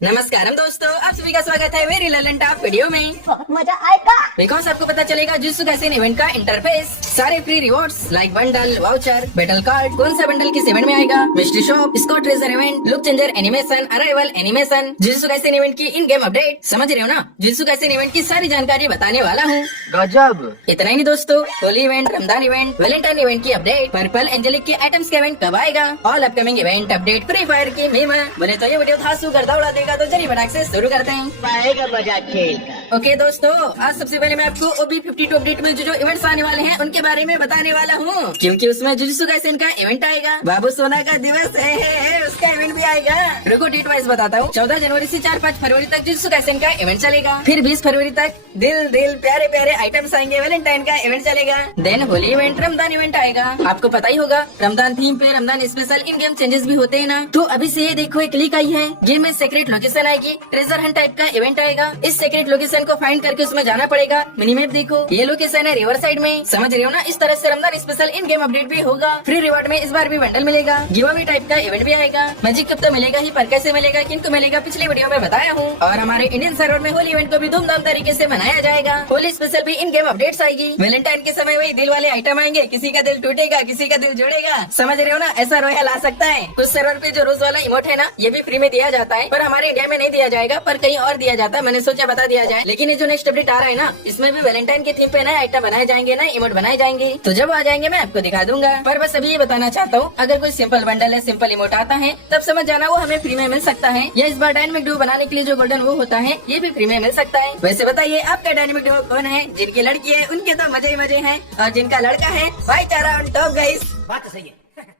नमस्कारम दोस्तों, आप सभी का स्वागत है वेरी ललन टॉप वीडियो में। बहुत मजा आएगा। बिकॉज आपको पता चलेगा जुजुत्सु काइसेन इवेंट का इंटरफेस, सारे free rewards like bundle, voucher, battle card, कौन सा बंडल किस इवेंट में आएगा, mystery shop, Scott treasure event, look changer animation, arrival animation, Jujutsu Kaisen event की इन गेम अपडेट, समझ रहे हो ना। जुजुत्सु काइसेन इवेंट की सारी जानकारी बताने वाला हूँ। गजब। इतना ही नहीं दोस्तों, Holi event, Ramzan event, Valentine event की अपडेट, पर्पल एंजेलिक के आइटम्स का इवेंट कब आएगा, all upcoming event update, free fire की मीम। बोले तो ये वीडियो धांसू गर्दा उड़ा देगा, तो चलिए फटाक से शुरू करते हैं। आएगा मजा खेल का। ओके दोस्तों, आज सबसे पहले मैं आपको OB52 अपडेट में जो इवेंट्स आने वाले हैं उनके बारे में बताने वाला हूँ, क्योंकि उसमें जुजुत्सु काइसेन का इवेंट आएगा। बाबू सोना का दिवस है, उसका इवेंट भी आएगा। रुको डेट वाइज बताता हूँ। 14 जनवरी से 4-5 फरवरी तक जुजुत्सु काइसेन का इवेंट चलेगा। फिर 20 फरवरी तक दिल दिल प्यारे प्यारे आइटम्स आएंगे, वैलेंटाइन का इवेंट चलेगा। Then Holi event, Ramzan event आएगा। आपको पता ही होगा रमजान थीम पे Ramzan special in game changes भी होते हैं ना। तो अभी से ये देखो एक लीक आई है, गेम में सीक्रेट लोकेशन आएगी, ट्रेजर हंट टाइप का इवेंट आएगा। इस सीक्रेट लोकेशन को फाइंड करके उसमें जाना पड़ेगा। मिनी मैप देखो, ये लोकेशन है रिवर साइड में, समझ रहे हो ना। इस तरह से Ramzan special in game update भी होगा। फ्री रिवॉर्ड में इस बार भी बंडल मिलेगा, गिवअवे टाइप का इवेंट भी आएगा। मैजिक कप तो मिलेगा ही, पर कैसे मिलेगा, किनको मिलेगा, पिछली वीडियो में बताया हूँ। और हमारे इंडियन सर्वर में होली इवेंट को भी धूमधाम तरीके से मनाया जाएगा। होली स्पेशल भी इन गेम अपडेट्स आएगी। वैलेंटाइन के समय वही दिल वाले आइटम आएंगे, किसी का दिल टूटेगा, किसी का दिल जुड़ेगा, समझ रहे हो ना। ऐसा रोयल आ सकता है। कुछ सर्वर पे जो रोज वाला इमोट है ना, ये भी फ्री में दिया जाता है, पर हमारे इंडिया में नहीं दिया जाएगा, पर कहीं और दिया जाता है। मैंने सोचा बता दिया जाए। लेकिन ये जो नेक्स्ट अपडेट आ रहा है ना, इसमें भी वैलेंटाइन के थीम पे नए आइटम बनाए जाएंगे, नए इमोट बनाए जाएंगे। तो जब आ जाएंगे मैं आपको दिखा दूंगा। पर बस अभी ये बताना चाहता हूँ, अगर कोई सिंपल बंडल है, सिंपल इमोट आता है, तब समझ जाना वो हमें फ्री में मिल सकता है। या इस बार डायनेमिक डुओ बनाने के लिए जो गोल्डन वो होता है, ये भी फ्री में मिल सकता है। वैसे बताइए आपका डायनेमिक डुओ कौन है? जिनकी लड़की है उनके तो मजे ही मजे हैं, और जिनका लड़का है भाईचारा ऑन टॉप गाइस। बात तो सही है।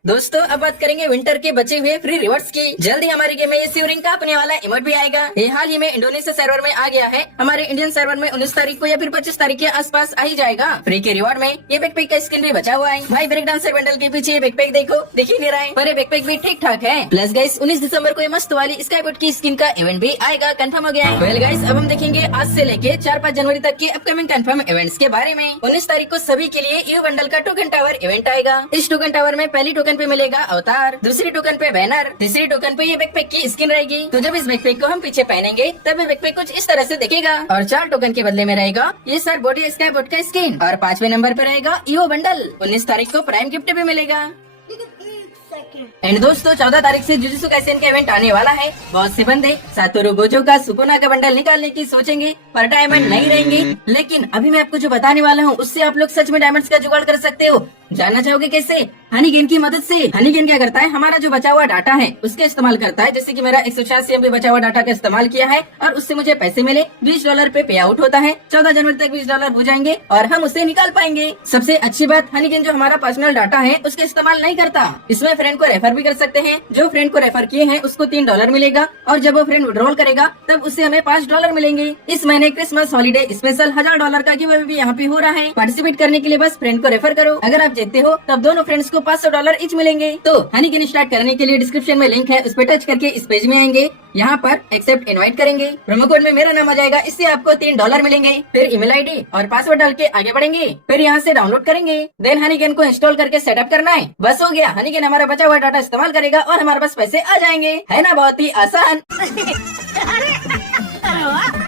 दोस्तों अब बात करेंगे विंटर के बचे हुए फ्री रिवॉर्ड्स की। जल्दी हमारे गेम में ये शिवरिंग का अपने वाला इमोट भी आएगा। ये हाल ही में इंडोनेशिया सर्वर में आ गया है। हमारे इंडियन सर्वर में 19 तारीख को या फिर 25 तारीख के आसपास आ ही जाएगा। फ्री के रिवॉर्ड में ये बैकपैक का स्किन भी बचा हुआ है। भाई ब्रेक डांसर बंडल के पीछे ये बैकपैक देखो, दिख ही नहीं रहा है, पर ये बैकपैक भी ठीक ठाक है। प्लस गाइस 19 दिसंबर को ये मस्त वाली स्काईबोट की स्किन का इवेंट भी आएगा, कंफर्म हो गया है। वेल गाइस अब हम देखेंगे आज से लेके 4-5 जनवरी तक के अपकमिंग कंफर्म इवेंट्स के बारे में। 19 तारीख को सभी के लिए यू बंडल का टोकन टावर इवेंट आएगा। इस टोकन टावर में पहली टोकन पे मिलेगा अवतार, दूसरी टोकन पे बैनर, तीसरी टोकन पे ये बैकपैक की स्किन रहेगी। तो जब इस बैकपैक को हम पीछे पहनेंगे तब ये बैकपैक कुछ इस तरह से दिखेगा। और 4 टोकन के बदले में रहेगा ये सर बॉडी स्काईबोट का स्किन। और 5वें नंबर पे रहेगा ईओ बंडल। 19 तारीख को प्राइम गिफ्ट भी मिलेगा। एंड दोस्तों 14 तारीख से जुजुत्सु काइसेन का इवेंट आने वाला है। बहुत से बंदे सातोरु गोजो का सुकोना का बंडल निकालने की सोचेंगे, पर डायमंड नहीं रहेंगे। लेकिन अभी मैं आपको जो बताने वाला हूँ, उससे आप लोग सच में डायमंड्स का जुगाड़ कर सकते हो। जानना चाहोगे कैसे? हनीगेन की मदद से। हनीगेन क्या करता है, हमारा जो बचा हुआ डाटा है उसका इस्तेमाल करता है। जैसे कि मेरा 186 MB बचा हुआ डाटा का इस्तेमाल किया है और उससे मुझे पैसे मिले, $20 पे पे आउट होता है। 14 जनवरी तक $20 हो जाएंगे और हम उसे निकाल पाएंगे। सबसे अच्छी बात, हनीगेन जो हमारा पर्सनल डाटा है उसका इस्तेमाल नहीं करता। इसमें फ्रेंड को रेफर भी कर सकते हैं। जो फ्रेंड को रेफर किए हैं उसको $3 मिलेगा, और जब वो फ्रेंड विड्रॉल करेगा तब उससे हमें $5 मिलेंगे। इस महीने क्रिसमस हॉलीडे स्पेशल $1000 का गिव अवे भी यहाँ पे हो रहा है। पार्टिसिपेट करने के लिए बस फ्रेंड को रेफर करो। अगर आप जीतते हो तब दोनों फ्रेंड्स को $500 ईच मिलेंगे। तो हनीगेन स्टार्ट करने के लिए डिस्क्रिप्शन में लिंक है, उस पर टच करके इस पेज में आएंगे। यहाँ पर एक्सेप्ट इनवाइट करेंगे, प्रोमो कोड में मेरा नाम आ जाएगा, इससे आपको $3 मिलेंगे। फिर ईमेल आईडी और पासवर्ड डाल के आगे बढ़ेंगे। फिर यहाँ से डाउनलोड करेंगे, देन हनीगेन को इंस्टॉल करके सेटअप करना है। बस हो गया, हनीगेन हमारा बचा हुआ डाटा इस्तेमाल करेगा और हमारे पास पैसे आ जाएंगे। है ना बहुत ही आसान।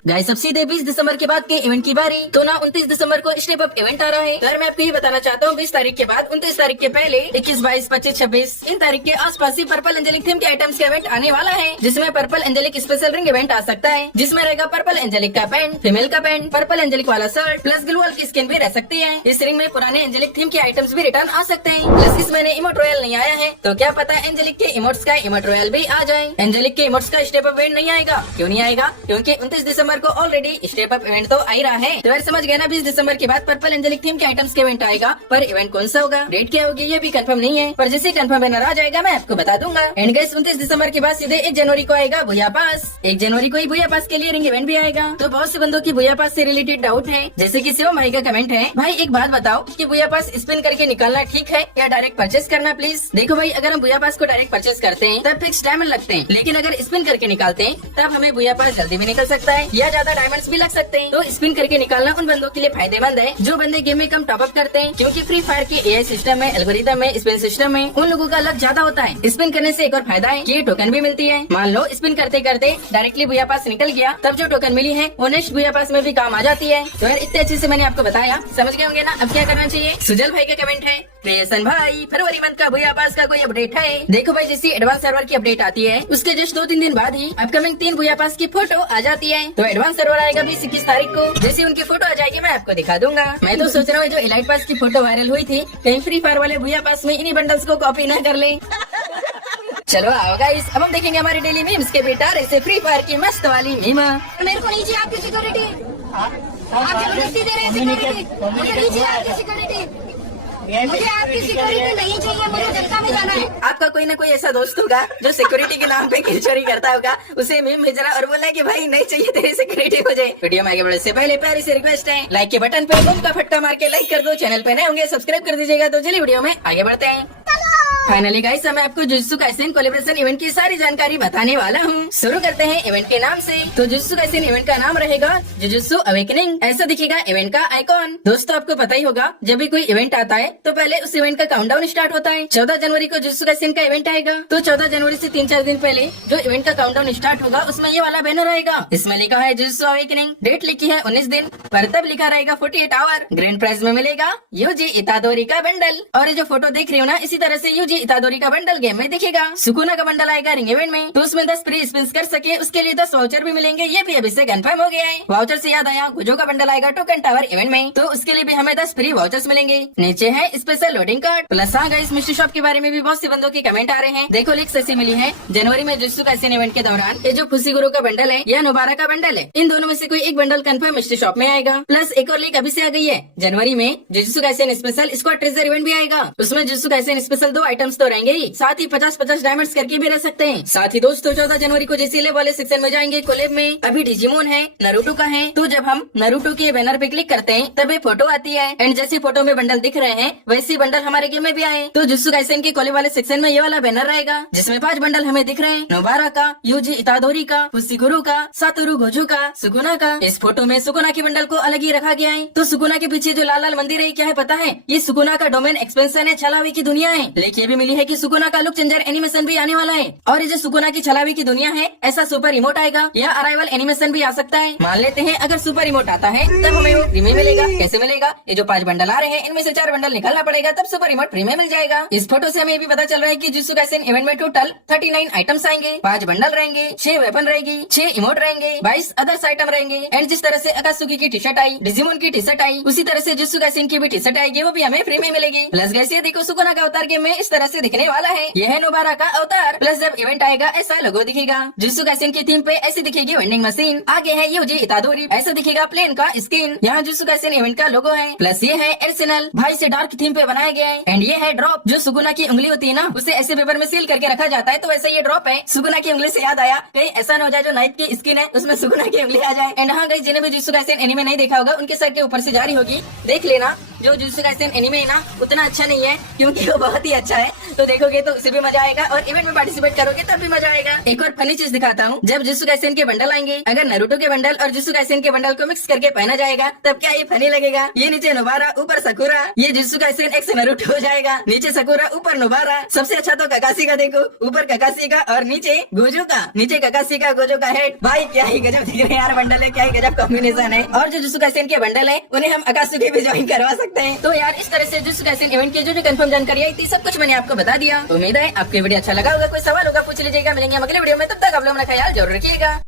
गाइस अब सीधे 20 दिसंबर के बाद के इवेंट की बारी। तो ना 29 दिसंबर को स्टेप अप इवेंट आ रहा है। तो मैं आपको ये बताना चाहता हूँ, 20 तारीख के बाद 29 तारीख के पहले 21, 22, 25, 26 इन तारीख के आसपास ही पर्पल एंजेलिक थीम के आइटम्स का इवेंट आने वाला है, जिसमें purple angelic special ring event आ सकता है, जिसमें रहेगा पर्पल एंजेलिक का पैंट, फीमेल का पैंट, पर्पल एंजेलिक वाला शर्ट, प्लस ग्लूअल की स्किन भी रह सकती है। इस रिंग में पुराने एंजेलिक थीम के आइटम्स भी रिटर्न आ सकते हैं। प्लस इस महीने इमोट रॉयल नहीं आया है, तो क्या पता एंजेलिक के इमोट्स का इमोट रॉयल भी आ जाए। एंजेलिक के इमोट्स का स्टेप अप इवेंट नहीं आएगा। क्यों नहीं आएगा? क्योंकि 29 दिसंबर को ऑलरेडी स्टेप अप इवेंट तो आ ही रहा है। तो समझ गए ना, 20 दिसंबर के बाद पर्पल एंजेलिक थीम के आइटम्स के इवेंट आएगा, पर इवेंट कौन सा होगा, डेट क्या होगी, ये भी कंफर्म नहीं है। पर जैसे कंफर्म बैनर आ जाएगा मैं आपको बता दूंगा। एंड गाइस 29 दिसंबर के बाद सीधे 1 जनवरी को आएगा बुया पास। 1 जनवरी को ही बुया पास के लिए रिंग इवेंट भी आएगा। तो बहुत से बंदों की बुया पास से रिलेटेड डाउट है, जैसे कि शिवम भाई का कमेंट है, भाई एक बात बताओ कि बुया पास स्पिन करके निकालना ठीक है या डायरेक्ट परचेस करना प्लीज। देखो भाई, अगर हम बुया पास को डायरेक्ट परचेस करते हैं तब फिक्स डायमंड लगते हैं, लेकिन अगर स्पिन करके निकालते हैं तब हमें बुया पास जल्दी भी निकल सकता है या ज्यादा डायमंड्स भी लग सकते हैं। तो स्पिन करके निकालना उन बंदों के लिए फायदेमंद है जो बंदे गेम में कम टॉप अप करते हैं, क्योंकि फ्री फायर की एआई सिस्टम में, एल्गोरिथम में, स्पिन सिस्टम में उन लोगों का लक ज्यादा होता है। स्पिन करने से एक और फायदा है कि टोकन भी मिलती है। मान लो स्पिन करते करते डायरेक्टली भूया पास निकल गया, तब जो टोकन मिली है वो नेक्स्ट भूया पास में भी काम आ जाती है। तो यार इतने अच्छे से मैंने आपको बताया, समझ गए होंगे ना अब क्या करना चाहिए। सुजल भाई का कमेंट है, क्रिएशन भाई फरवरी मंथ का भूया पास का कोई अपडेट है। देखो भाई, जैसी एडवांस सर्वर की अपडेट आती है उसके जस्ट 2-3 दिन बाद ही अपकमिंग 3 भूया पास की फोटो आ जाती है। तो एडवांस सर्वर आएगा भी 21 तारीख को। जैसे उनकी फोटो आ जाएगी मैं आपको दिखा दूंगा। मैं तो सोच रहा हूँ जो एलाइट पास की फोटो वायरल हुई थी, कहीं फ्री फायर वाले भूया पास में इन्हीं बंडल्स को कॉपी न कर ले। चलो आओ गाइस, अब हम देखेंगे हमारे डेली मीम्स के बेटा ऐसे फ्री फायर की मस्त वाली मीम। मेरे को नीचे आपकी सिक्योरिटी, आप जबरदस्ती दे रहे हैं सिक्योरिटी, मुझे नीचे आपकी सिक्योरिटी, मुझे आपकी सिक्योरिटी नहीं चाहिए, मुझे जनता में जाना है। आपका कोई ना कोई ऐसा दोस्त होगा जो सिक्योरिटी के नाम पे किलचोरी करता होगा, उसे मीम भेजना और बोलना कि भाई नहीं चाहिए तेरी सिक्योरिटी हो जाए। वीडियो में आगे बढ़ने से पहले प्यारी से रिक्वेस्ट है, लाइक के बटन पे बम का फटका मार के लाइक कर दो। चैनल पे नए होंगे सब्सक्राइब कर दीजिएगा। तो चलिए वीडियो में आगे बढ़ते हैं। फाइनली गाइस, मैं आपको जुजुत्सु काइसेन कोलैबोरेशन इवेंट की सारी जानकारी बताने वाला हूँ। शुरू करते हैं इवेंट के नाम से। तो जुजुत्सु काइसेन इवेंट का नाम रहेगा जुजुत्सु अवेकनिंग। ऐसा दिखेगा इवेंट का आइकॉन। दोस्तों आपको पता ही होगा, जब भी कोई इवेंट आता है तो पहले उस इवेंट का काउंटडाउन स्टार्ट होता है। 14 जनवरी को जुजुत्सु काइसेन का इवेंट आएगा, तो 14 जनवरी से 3-4 दिन पहले जो इवेंट का काउंटडाउन स्टार्ट होगा उसमें ये वाला बैनर आएगा। इसमें लिखा है जुजुत्सु अवेकनिंग, डेट लिखी है 19 दिन पर, तब लिखा रहेगा 48 आवर। ग्रैंड प्राइज में मिलेगा यूजी इतादोरी का बंडल। और ये जो फोटो देख रही हो ना, इसी तरह से यूजी इतादोरी का बंडल गेम में दिखेगा। सुकुना का बंडल आएगा रिंग इवेंट में, तो उसमें 10 फ्री स्पिन कर सके उसके लिए 10 वाउचर भी मिलेंगे। ये भी अभी से कंफर्म हो गया है। वाउचर से याद आया, गुजो का बंडल आएगा टोकन टावर इवेंट में, तो उसके लिए भी हमें 10 फ्री वाउचर्स मिलेंगे। नीचे है स्पेशल लोडिंग कार्ड। प्लस हाँ गाइस, मिस्ट्री शॉप के बारे में भी बहुत से बंदों के कमेंट आ रहे हैं। देखो लिंक्स ऐसी मिली है, जनवरी में जुजुत्सु काइसेन इवेंट के दौरान ये जो खुशी गुरु का बंडल है या नोबारा का बंडल है, इन दोनों में से कोई एक बंडल कंफर्म मिस्ट्री शॉप में आएगा। प्लस एक और लिंक अभी से आ गई है, जनवरी में jujutsu Kaisen special squad treasure event भी आएगा। उसमें जुजुत्सु काइसेन स्पेशल 2 आइटम्स तो रहेंगे ही, साथ ही 50-50 डायमंड्स करके भी रह सकते हैं। साथ ही दोस्तों 14 जनवरी को जैसे लेवल वाले सेक्शन में जाएंगे कोलैब में। अभी डिजिमोन है, नारुतो का है, तो जब हम नारुतो के बैनर पे क्लिक करते हैं तब ये फोटो आती है। एंड जैसे फोटो में बंडल दिख रहे हैं वैसे बंडल हमारे गेम में भी आए। तो जुजुत्सु काइसेन के कोलैब वाले सेक्शन में ये वाला बैनर रहेगा जिसमें 5 बंडल हमें दिख रहे हैं, नोबारा का, यूजी इतादोरी का, फुसिगुरु का, सातोरु गोजो का, सुकुना का। इस फोटो में सुकुना के बंडल को अलग ही रखा गया है। तो सुकुना के पीछे जो लाल लाल मंदिर है क्या है पता है, ये सुकुना का डोमेन एक्सपेंशन है, छलावी की दुनिया है। लेकिन ये भी मिली है कि सुकुना का लुक चेंजर एनिमेशन भी आने वाला है। और ये जो सुकुना की छलावी की दुनिया है, ऐसा सुपर रिमोट आएगा या अराइवल एनिमेशन भी आ सकता है। मान लेते हैं अगर सुपर रिमोट आता है तब हमें वो फ्री में मिलेगा। कैसे मिलेगा, ये जो 5 बंडल आ रहे हैं इनमें से 4 बंडल निकालना पड़ेगा, तब सुपर रिमोट फ्री में मिल जाएगा। इस फोटो से हमें भी पता चल रहा है कि जुजुत्सु काइसेन इवेंट में टोटल 39 आइटम्स आएंगे, 5 बंडल रहेंगे, 6 वेपन रहेगी, 6 इमोट रहेंगे, 22 अदर्स आइटम रहेंगे। एंड जिस तरह से अकात्सुकी की टी शर्ट आई, डिजिमोन की टी शर्ट आई, उसी तरह से जुजुत्सु काइसेन की भी टी शर्ट आएगी, वो भी हमें फ्री में मिलेगी। प्लस गाइस ये देखो, सुकुना का अवतार गेम में इस तरह से दिखने वाला है। यह है नोबारा का अवतार। प्लस जब इवेंट आएगा ऐसा लोगो दिखेगा। जुजुत्सु काइसेन की थीम पे ऐसी दिखेगी वेंडिंग मशीन। आगे है यूजी इतादोरी, ऐसा दिखेगा प्लेन का स्किन। यहाँ जुजुत्सु काइसेन इवेंट का लोगो है। प्लस ये है एर्सेनल, भाई से डार्क थीम पे बनाया गया है। एंड ये है ड्रॉप, जो सुकुना की उंगली होती है ना, उसे ऐसे पेपर में सील करके रखा जाता है, तो वैसे ये ड्रॉप है। सुकुना की उंगली से याद आया, कहीं ऐसा न हो जाए जो नाइफ की स्किन है उसमें सुकुना की उंगली आ जाए। एंड हाँ गाइस, जिन्हें भी जुजुत्सु काइसेन एनीमे नहीं देखा होगा उनके सर के ऊपर से जारी होगी, देख लेना। जो जुजुत्सु काइसेन एनीमे है ना, उतना अच्छा नहीं है क्योंकि वो बहुत ही अच्छा है, तो देखोगे तो उसे भी मजा आएगा और इवेंट में पार्टिसिपेट करोगे तब भी मजा आएगा। एक और फनी चीज दिखाता हूँ, जब जुजुत्सु काइसेन के बंडल आएंगे, अगर नारुतो के बंडल और जुजुत्सु काइसेन के बंडल को मिक्स करके पहना जाएगा तब क्या ये फनी लगेगा। ये नीचे नोबारा ऊपर सकुरा, ये जुजुत्सु काइसेन एक्स नारुतो हो जाएगा। नीचे सकुरा ऊपर नोबारा। सबसे अच्छा तो ककाशी का देखो, ऊपर ककाशी का और नीचे गोजो का, नीचे ककाशी का गोजो का हेड। भाई क्या ही गजब दिख रहे हैं यार बंडल है, क्या ही गजब कॉम्बिनेशन है। और जो जुजुत्सु काइसेन के बंडल है उन्हें हम अकात्सुकी भी ज्वाइन करवा सकते हैं। तो यार इस तरह से जुजुत्सु काइसेन इवेंट की जो कंफर्म जानकारी आई थी सब कुछ मैंने आपको बता दिया। उम्मीद है आपको वीडियो अच्छा लगा होगा। कोई सवाल होगा पूछ लीजिएगा। मिलेंगे हम अगले वीडियो में, तब तक आप लोग अपना ख्याल जरूर रखिएगा।